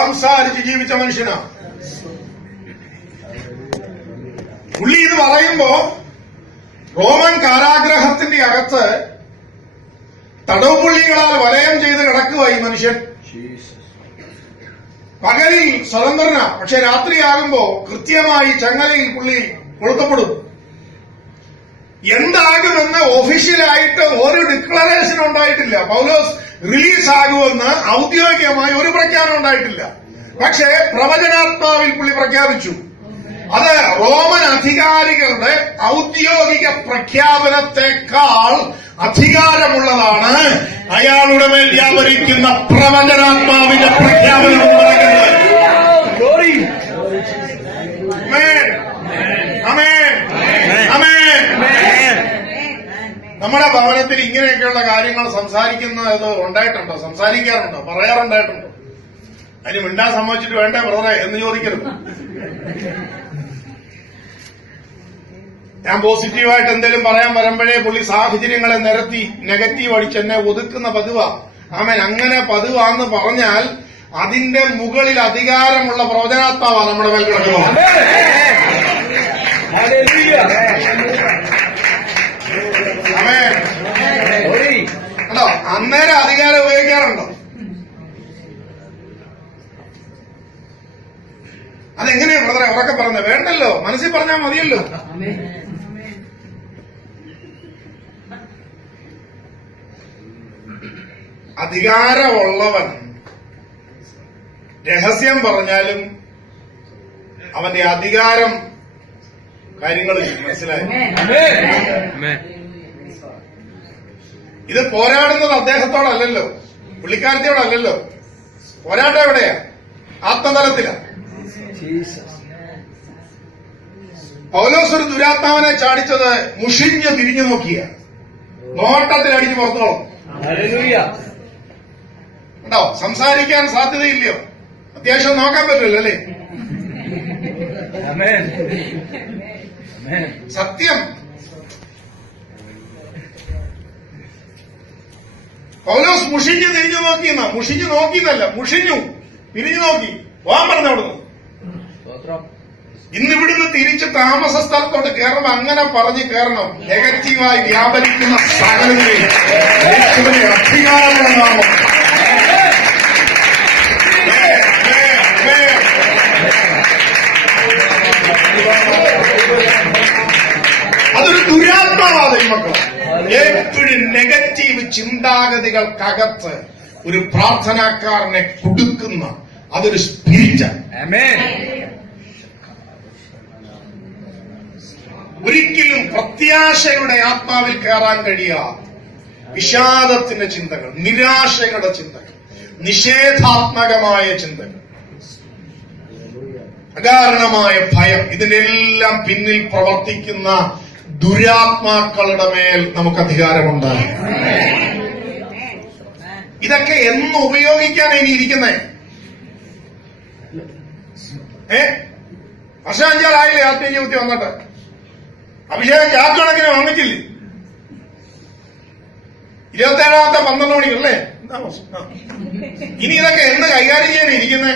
സംസാരിച്ച് ജീവിച്ച മനുഷ്യനാണ്. പുള്ളി ഇത് പറയുമ്പോ റോമൻ കാരാഗ്രഹത്തിന്റെ അകത്ത് തടവുപുള്ളികളാൽ വലയം ചെയ്ത് കിടക്കുക ഈ മനുഷ്യൻ. പകലിൽ സ്വതന്ത്രനാ, പക്ഷെ രാത്രിയാകുമ്പോ കൃത്യമായി ചങ്ങലയിൽ പുള്ളി കൊളുത്തപ്പെടും. എന്താകുമെന്ന് ഒഫീഷ്യലായിട്ട് ഒരു ഡിക്ലറേഷൻ ഉണ്ടായിട്ടില്ല. പൗലോസ് റിലീസ് ആകുമെന്ന് ഔദ്യോഗികമായി ഒരു പ്രഖ്യാപനം ഉണ്ടായിട്ടില്ല. പക്ഷേ പ്രവചനാത്മാവിൽ പുള്ളി പ്രഖ്യാപിച്ചു. അത് റോമൻ അധികാരികളുടെ ഔദ്യോഗിക പ്രഖ്യാപനത്തെക്കാൾ അധികാരമുള്ളതാണ് അയാളുടെ മേൽ വ്യാപരിക്കുന്ന പ്രവചനാത്മാവിന്റെ പ്രഖ്യാപനം എന്ന് പറയുന്നത്. നമ്മുടെ ഭവനത്തിൽ ഇങ്ങനെയൊക്കെയുള്ള കാര്യങ്ങൾ സംസാരിക്കുന്നത് ഉണ്ടായിട്ടുണ്ടോ? സംസാരിക്കാറുണ്ടോ? പറയാറുണ്ടായിട്ടുണ്ടോ? അതിന് മിണ്ടാൻ സമ്മതിച്ചിട്ട് വേണ്ടേ ബ്രദറെ എന്ന് ചോദിക്കരുത്. ഞാൻ പോസിറ്റീവായിട്ട് എന്തെങ്കിലും പറയാൻ വരുമ്പോഴേ പുള്ളി സാഹചര്യങ്ങളെ നിരത്തി നെഗറ്റീവ് അടിച്ച് എന്നെ ഒതുക്കുന്ന പതിവാ. ആമേൻ. അങ്ങനെ പതിവാന്ന് പറഞ്ഞാൽ അതിന്റെ മുകളിൽ അധികാരമുള്ള പ്രവചനാത്മാവാ നമ്മുടെ മേൽ കിടക്കുന്നത്. ആമേൻ. കേട്ടോ? അന്നേരം അധികാരം ഉപയോഗിക്കാറുണ്ടോ? അതെങ്ങനെയാ ബ്രദറെ ഉറക്കെ പറഞ്ഞത്? വേണ്ടല്ലോ, മനസ്സിൽ പറഞ്ഞാൽ മതിയല്ലോ. അധികാരമുള്ളവൻ രഹസ്യം പറഞ്ഞാലും അവന്റെ അധികാരം കാര്യങ്ങൾ മനസ്സിലായി. ഇത് പോരാടുന്നത് അദ്ദേഹത്തോടല്ലല്ലോ, പുള്ളിക്കാരത്തിയോടല്ലല്ലോ. പോരാട്ടം എവിടെയാ? ആത്മതലത്തിലാ. പൗലോസ് ഒരു ദുരാത്മാവിനെ ചാടിച്ചത് മുഷിഞ്ഞ് തിരിഞ്ഞു നോക്കിയ നോട്ടത്തിൽ അടിച്ച് പുറത്തോളം. കേട്ടോ? സംസാരിക്കാൻ സാധ്യതയില്ലയോ? അത്യാവശ്യം നോക്കാൻ പറ്റില്ല അല്ലേ? സത്യം. പൗലോസ് മുഷിഞ്ഞ് തിരിഞ്ഞു നോക്കിയെന്ന, മുഷിഞ്ഞു നോക്കിയെന്നല്ല, മുഷിഞ്ഞു തിരിഞ്ഞു നോക്കി. പോകാൻ പറഞ്ഞു അവിടുന്ന്. ഇന്നിവിടുന്ന് തിരിച്ച് താമസ സ്ഥലത്തോട്ട് കയറുമ്പോ അങ്ങനെ പറഞ്ഞ് കയറണം. നെഗറ്റീവായി വ്യാപരിക്കുന്ന സകലങ്ങളെ യേശുവിനെ അധികാരമുള്ള നാമം. അതൊരു ദുരാത്മാവാദ മക്കൾ. എപ്പോഴും നെഗറ്റീവ് ചിന്താഗതികൾക്കകത്ത് ഒരു പ്രാർത്ഥനാക്കാരനെ കൊടുക്കുന്ന അതൊരു സ്പിരിറ്റാണ്. ഒരിക്കലും പ്രത്യാശയുടെ ആത്മാവിൽ കയറാൻ കഴിയാത്ത വിഷാദത്തിന്റെ ചിന്തകൾ, നിരാശയുടെ ചിന്തകൾ, നിഷേധാത്മകമായ ചിന്തകൾ, അകാരണമായ ഭയം, ഇതിനെല്ലാം പിന്നിൽ പ്രവർത്തിക്കുന്ന ദുരാത്മാക്കളുടെ മേൽ നമുക്ക് അധികാരമുണ്ടായി. ഇതൊക്കെ എന്ന് ഉപയോഗിക്കാൻ ഇനി ഇരിക്കുന്നേ? വർഷം 5 ആയില്ലേ ആത്മീയ ജീവിതത്തിൽ വന്നിട്ട്? അഭിഷേകം ചാക്കണക്കിന് വാങ്ങിച്ചില്ലേ? 27-ാമത്തെ 12 മണിക്കല്ലേ? ഇനി ഇതൊക്കെ എന്ന് കൈകാര്യം ചെയ്യാൻ ഇരിക്കുന്നേ?